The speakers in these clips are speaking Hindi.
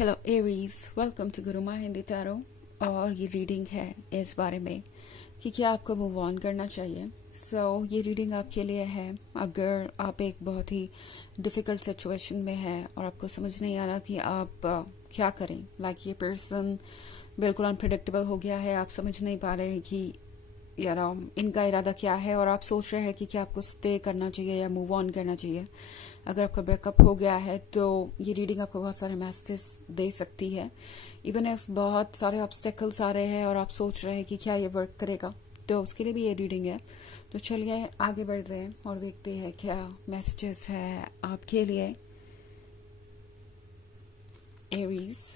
Hello Aries, welcome to Guruma Hindi tarot. और ये रीडिंग है इस बारे में कि क्या आपको मूव ऑन करना चाहिए। ये रीडिंग आपके लिए है अगर आप एक बहुत ही डिफिकल्ट सिचुएशन में है और आपको समझ नहीं आ रहा कि आप क्या करें। लाइक ये पर्सन बिल्कुल अनप्रिडिक्टेबल हो गया है, आप समझ नहीं पा रहे हैं कि इनका इरादा क्या है और आप सोच रहे हैं कि क्या आपको स्टे करना चाहिए या मूव ऑन करना चाहिए। अगर आपका ब्रेकअप हो गया है तो ये रीडिंग आपको बहुत सारे मैसेज दे सकती है। इवन इफ बहुत सारे ऑब्स्टेकल्स आ रहे हैं और आप सोच रहे हैं कि क्या ये वर्क करेगा, तो उसके लिए भी ये रीडिंग है। तो चलिए आगे बढ़ते हैं और देखते हैं क्या मैसेजेस है आपके लिए Aries.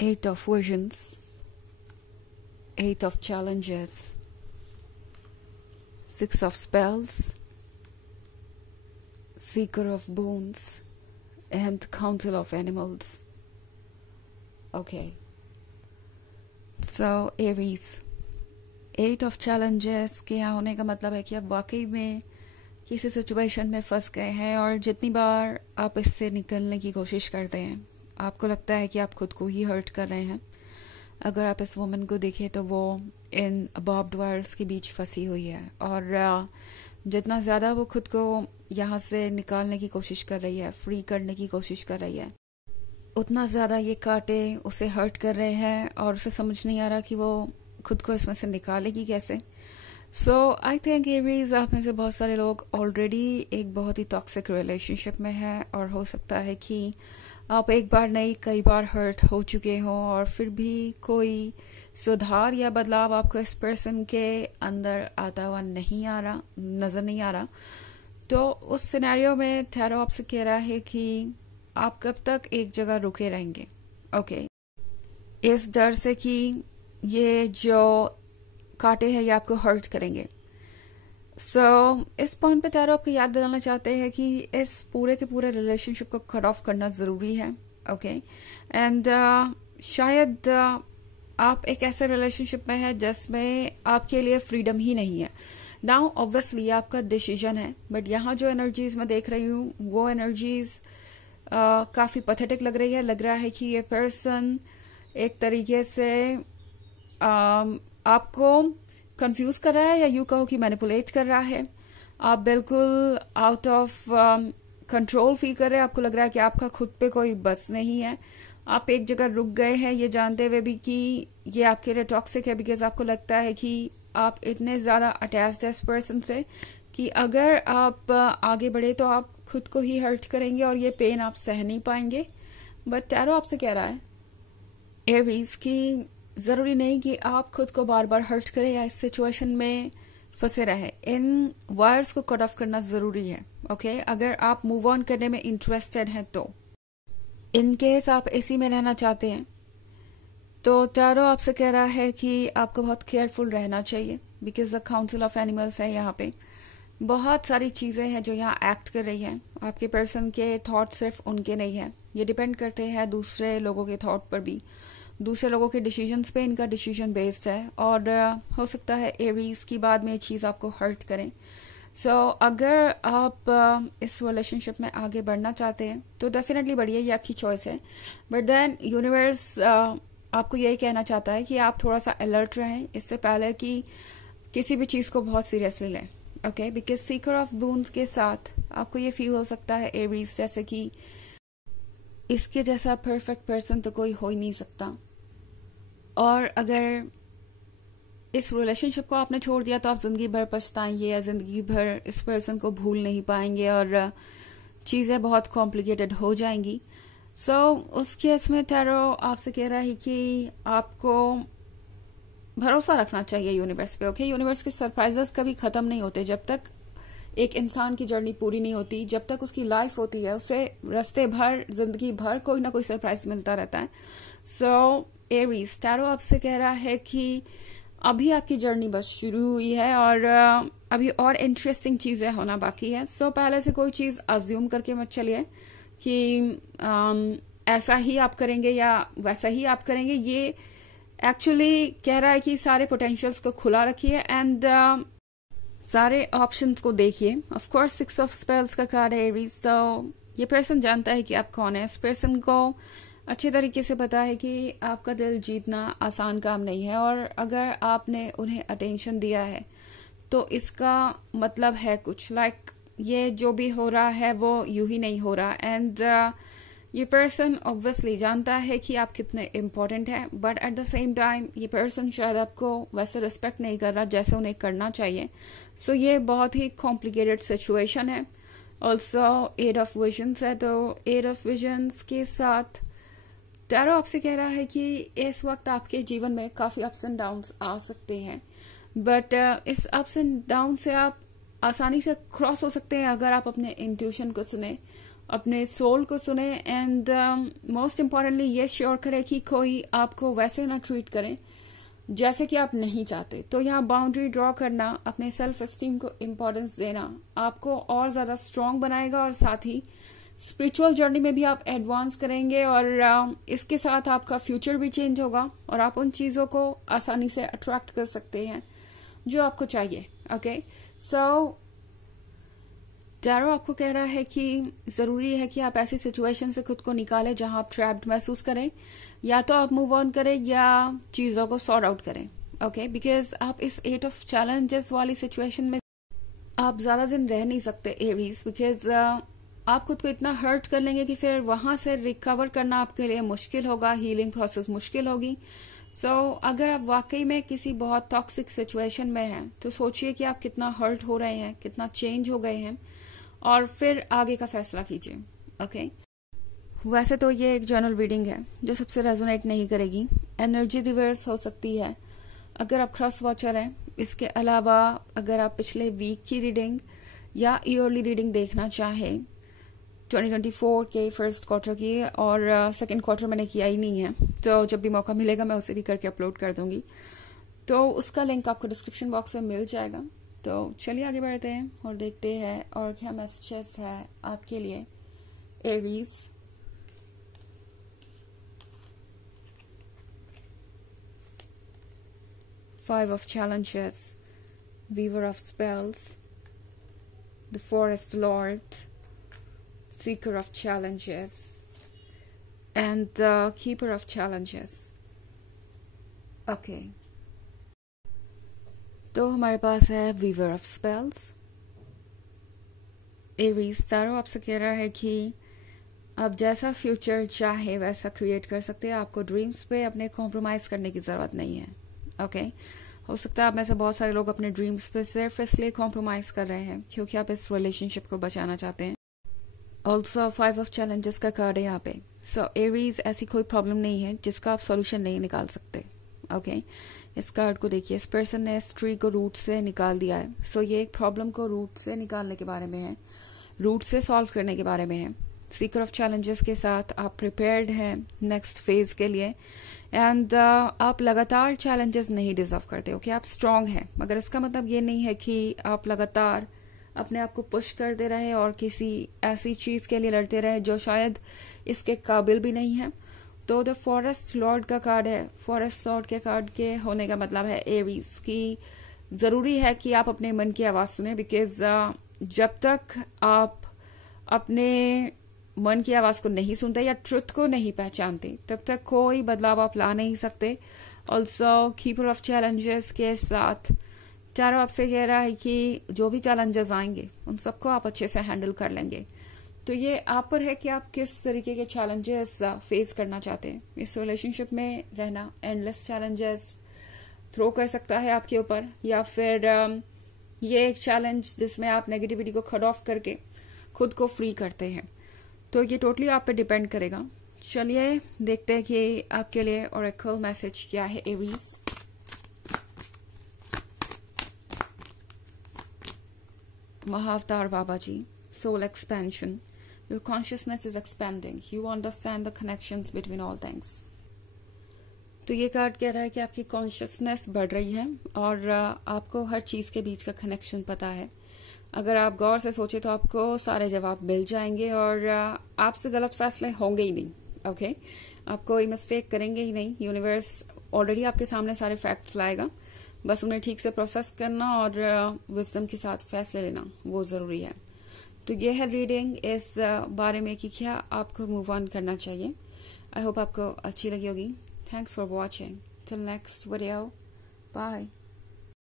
Eight of Visions, Eight of Challenges, Six of Spells, Seeker of Boons, and Council of Animals. Okay. So, Aries. Eight of Challenges के यहाँ होने का मतलब है कि आप वाकई में किसी सिचुएशन में फंस गए हैं और जितनी बार आप इससे निकलने की कोशिश करते हैं आपको लगता है कि आप खुद को ही हर्ट कर रहे हैं। अगर आप इस वुमन को देखें तो वो इन बॉब्ड वायर्स के बीच फंसी हुई है और जितना ज़्यादा वो खुद को यहाँ से निकालने की कोशिश कर रही है, फ्री करने की कोशिश कर रही है, उतना ज़्यादा ये कांटे उसे हर्ट कर रहे हैं और उसे समझ नहीं आ रहा कि वो खुद को इसमें से निकालेगी कैसे। आई थिंक एरीज, आप में से बहुत सारे लोग ऑलरेडी एक बहुत ही टॉक्सिक रिलेशनशिप में है और हो सकता है कि आप एक बार नहीं कई बार हर्ट हो चुके हों और फिर भी कोई सुधार या बदलाव आपको इस पर्सन के अंदर आता हुआ नहीं आ रहा, नजर नहीं आ रहा। तो उस सिनेरियो में टैरो आपसे कह रहा है कि आप कब तक एक जगह रुके रहेंगे। ओके, इस डर से कि ये जो कांटे हैं ये आपको हर्ट करेंगे। इस पॉइंट पे टैरो आपको याद दिलाना चाहते हैं कि इस पूरे के पूरे रिलेशनशिप को कट ऑफ करना जरूरी है। ओके, एंड शायद आप एक ऐसे रिलेशनशिप में है जिसमें आपके लिए फ्रीडम ही नहीं है। नाउ ऑब्वियसली आपका डिसीजन है, बट यहाँ जो एनर्जीज मैं देख रही हूँ वो एनर्जीज काफी पैथेटिक लग रही है। लग रहा है कि ये पर्सन एक तरीके से आपको कंफ्यूज कर रहा है या यूं कहो कि मैनिपुलेट कर रहा है। आप बिल्कुल आउट ऑफ कंट्रोल फील कर रहे हैं। आपको लग रहा है कि आपका खुद पे कोई बस नहीं है। आप एक जगह रुक गए हैं ये जानते हुए भी कि ये आपके लिए टॉक्सिक है, बिकॉज आपको लगता है कि आप इतने ज्यादा अटैच्ड है इस पर्सन से कि अगर आप आगे बढ़े तो आप खुद को ही हर्ट करेंगे और ये पेन आप सह नहीं पाएंगे। बट टैरो आपसे कह रहा है एरीज की जरूरी नहीं कि आप खुद को बार बार हर्ट करें या इस सिचुएशन में फंसे रहे। इन वायर्स को कट ऑफ करना जरूरी है। ओके, अगर आप मूव ऑन करने में इंटरेस्टेड हैं तो इन केस आप इसी में रहना चाहते हैं तो टैरो आपसे कह रहा है कि आपको बहुत केयरफुल रहना चाहिए, because the council of animals है। यहाँ पे बहुत सारी चीजें हैं जो यहाँ एक्ट कर रही हैं। आपके पर्सन के थॉट सिर्फ उनके नहीं है, ये डिपेंड करते हैं दूसरे लोगों के थॉट पर भी। दूसरे लोगों के डिसीजंस पे इनका डिसीजन बेस्ड है और हो सकता है एरीज की बाद में ये चीज आपको हर्ट करें। अगर आप इस रिलेशनशिप में आगे बढ़ना चाहते हैं तो डेफिनेटली बढ़िए, ये आपकी चॉइस है। बट देन यूनिवर्स आपको यही कहना चाहता है कि आप थोड़ा सा अलर्ट रहें इससे पहले कि किसी भी चीज को बहुत सीरियसली लें। Okay, because Sikar of Boons के साथ आपको ये फील हो सकता है एरीज जैसे कि इसके जैसा परफेक्ट पर्सन तो कोई हो ही नहीं सकता। और अगर इस रिलेशनशिप को आपने छोड़ दिया तो आप जिंदगी भर पछताएंगे या जिंदगी भर इस पर्सन को भूल नहीं पाएंगे और चीजें बहुत कॉम्प्लिकेटेड हो जाएंगी। उस केस में टैरो आपसे कह रहा है कि आपको भरोसा रखना चाहिए यूनिवर्स पे। ओके, यूनिवर्स के सरप्राइजेस कभी खत्म नहीं होते। जब तक एक इंसान की जर्नी पूरी नहीं होती, जब तक उसकी लाइफ होती है, उसे रास्ते भर जिंदगी भर कोई ना कोई सरप्राइज मिलता रहता है। एरीज, टैरो आपसे कह रहा है कि अभी आपकी जर्नी बस शुरू हुई है और अभी और इंटरेस्टिंग चीजें होना बाकी है। सो पहले से कोई चीज अज्यूम करके मत चलिए कि ऐसा ही आप करेंगे या वैसा ही आप करेंगे। ये एक्चुअली कह रहा है कि सारे पोटेंशियल्स को खुला रखिए एंड सारे ऑप्शंस को देखिए। ऑफ कोर्स 6 ऑफ स्पेल्स का कार्ड है एरीज, तो ये पर्सन जानता है कि आप कौन है। इस पर्सन को अच्छे तरीके से पता है कि आपका दिल जीतना आसान काम नहीं है और अगर आपने उन्हें अटेंशन दिया है तो इसका मतलब है कुछ। लाइक ये जो भी हो रहा है वो यूं ही नहीं हो रहा। एंड ये पर्सन ऑब्वियसली जानता है कि आप कितने इम्पोर्टेंट हैं, but at the same time ये पर्सन शायद आपको वैसे रिस्पेक्ट नहीं कर रहा जैसे उन्हें करना चाहिए। सो ये बहुत ही कॉम्प्लिकेटेड सिचुएशन है। ऑल्सो 8 ऑफ विजन्स है, तो 8 ऑफ विजन्स के साथ टैरो आपसे कह रहा है कि इस वक्त आपके जीवन में काफी अप्स एंड डाउन्स आ सकते हैं, बट इस अप्स एंड डाउन से आप आसानी से क्रॉस हो सकते हैं अगर आप अपने इंट्यूशन को सुने, अपने सोल को सुने एंड मोस्ट इम्पोर्टेंटली ये श्योर करें कि कोई आपको वैसे ना ट्रीट करे जैसे कि आप नहीं चाहते। तो यहाँ बाउंड्री ड्रॉ करना, अपने सेल्फ एस्टीम को इम्पोर्टेंस देना आपको और ज्यादा स्ट्रांग बनाएगा और साथ ही स्पिरिचुअल जर्नी में भी आप एडवांस करेंगे और इसके साथ आपका फ्यूचर भी चेंज होगा और आप उन चीजों को आसानी से अट्रैक्ट कर सकते हैं जो आपको चाहिए। ओके, सो टैरो आपको कह रहा है कि जरूरी है कि आप ऐसी सिचुएशन से खुद को निकालें जहां आप ट्रैप्ड महसूस करें, या तो आप मूव ऑन करें या चीजों को सॉर्ट आउट करें। ओके, बिकॉज आप इस 8 ऑफ चैलेंजेस वाली सिचुएशन में आप ज्यादा दिन रह नहीं सकते एरीज, बिकॉज आप खुद को इतना हर्ट कर लेंगे कि फिर वहां से रिकवर करना आपके लिए मुश्किल होगा, हीलिंग प्रोसेस मुश्किल होगी। सो अगर आप वाकई में किसी बहुत टॉक्सिक सिचुएशन में हैं तो सोचिए कि आप कितना हर्ट हो रहे हैं, कितना चेंज हो गए हैं और फिर आगे का फैसला कीजिए। ओके, वैसे तो ये एक जर्नल रीडिंग है जो सबसे रेजोनेट नहीं करेगी, एनर्जी रिवर्स हो सकती है अगर आप क्रॉस वॉचर हैं। इसके अलावा अगर आप पिछले वीक की रीडिंग या ईयरली रीडिंग देखना चाहें 2024 के फर्स्ट क्वार्टर की, और सेकेंड क्वार्टर मैंने किया ही नहीं है, तो जब भी मौका मिलेगा मैं उसे भी करके अपलोड कर दूंगी, तो उसका लिंक आपको डिस्क्रिप्शन बॉक्स में मिल जाएगा। तो चलिए आगे बढ़ते हैं और देखते हैं और क्या मैसेजेस है आपके लिए Aries. Five of challenges, Weaver of spells, the Forest Lord, Seeker of challenges, and the Keeper of challenges. Okay. तो हमारे पास है weaver of spells. Aries, tarot आपसे कह रहा है कि आप जैसा फ्यूचर चाहे वैसा क्रिएट कर सकते हैं। आपको ड्रीम्स पे अपने कॉम्प्रोमाइज करने की जरूरत नहीं है। ओके, हो सकता है आप में से बहुत सारे लोग अपने ड्रीम्स पे सिर्फ इसलिए कॉम्प्रोमाइज कर रहे हैं क्योंकि आप इस रिलेशनशिप को बचाना चाहते हैं। ऑल्सो 5 ऑफ चैलेंजेस का कार्ड है यहाँ पे। सो एरीज, ऐसी कोई प्रॉब्लम नहीं है जिसका आप सॉल्यूशन नहीं निकाल सकते। ओके, इस कार्ड को देखिए, इस पर्सन ने इस ट्री को रूट से निकाल दिया है। सो ये एक प्रॉब्लम को रूट से निकालने के बारे में है, रूट से सॉल्व करने के बारे में है। सीकर ऑफ चैलेंजेस के साथ आप प्रिपेयर्ड हैं नेक्स्ट फेज के लिए एंड आप लगातार चैलेंजेस नहीं डिजर्व करते। ओके, आप स्ट्रांग हैं, मगर इसका मतलब ये नहीं है कि आप लगातार अपने आप को पुश करते रहे और किसी ऐसी चीज के लिए लड़ते रहे जो शायद इसके काबिल भी नहीं है। तो द फॉरेस्ट लॉर्ड का कार्ड है। फॉरेस्ट लॉर्ड के कार्ड के होने का मतलब है एरीज की जरूरी है कि आप अपने मन की आवाज सुने, बिकॉज जब तक आप अपने मन की आवाज को नहीं सुनते या ट्रुथ को नहीं पहचानते तब तक कोई बदलाव आप ला नहीं सकते। ऑल्सो कीपर ऑफ चैलेंजेस के साथ टैरो आपसे कह रहा है कि जो भी चैलेंजेस आएंगे उन सबको आप अच्छे से हैंडल कर लेंगे। तो ये आप पर है कि आप किस तरीके के चैलेंजेस फेस करना चाहते हैं। इस रिलेशनशिप में रहना एंडलेस चैलेंजेस थ्रो कर सकता है आपके ऊपर, या फिर ये एक चैलेंज जिसमें आप नेगेटिविटी को कट ऑफ करके खुद को फ्री करते हैं। तो ये टोटली आप पे डिपेंड करेगा। चलिए देखते हैं कि आपके लिए ओरेकल मैसेज क्या है Aries. Mahavatar Baba ji, soul expansion. Your consciousness is expanding. You understand the connections between all things. तो ये कार्ड कह रहा है कि आपकी कॉन्शियसनेस बढ़ रही है और आपको हर चीज के बीच का कनेक्शन पता है। अगर आप गौर से सोचे तो आपको सारे जवाब मिल जाएंगे और आपसे गलत फैसले होंगे ही नहीं। ओके, आप कोई मिस्टेक करेंगे ही नहीं। यूनिवर्स ऑलरेडी आपके सामने सारे फैक्ट्स लाएगा, बस उन्हें ठीक से प्रोसेस करना और विजडम के साथ फैसले लेना वो जरूरी है। तो ये है रीडिंग इस बारे में कि क्या आपको मूव ऑन करना चाहिए। आई होप आपको अच्छी लगी होगी। Thanks for watching. Till next video, bye.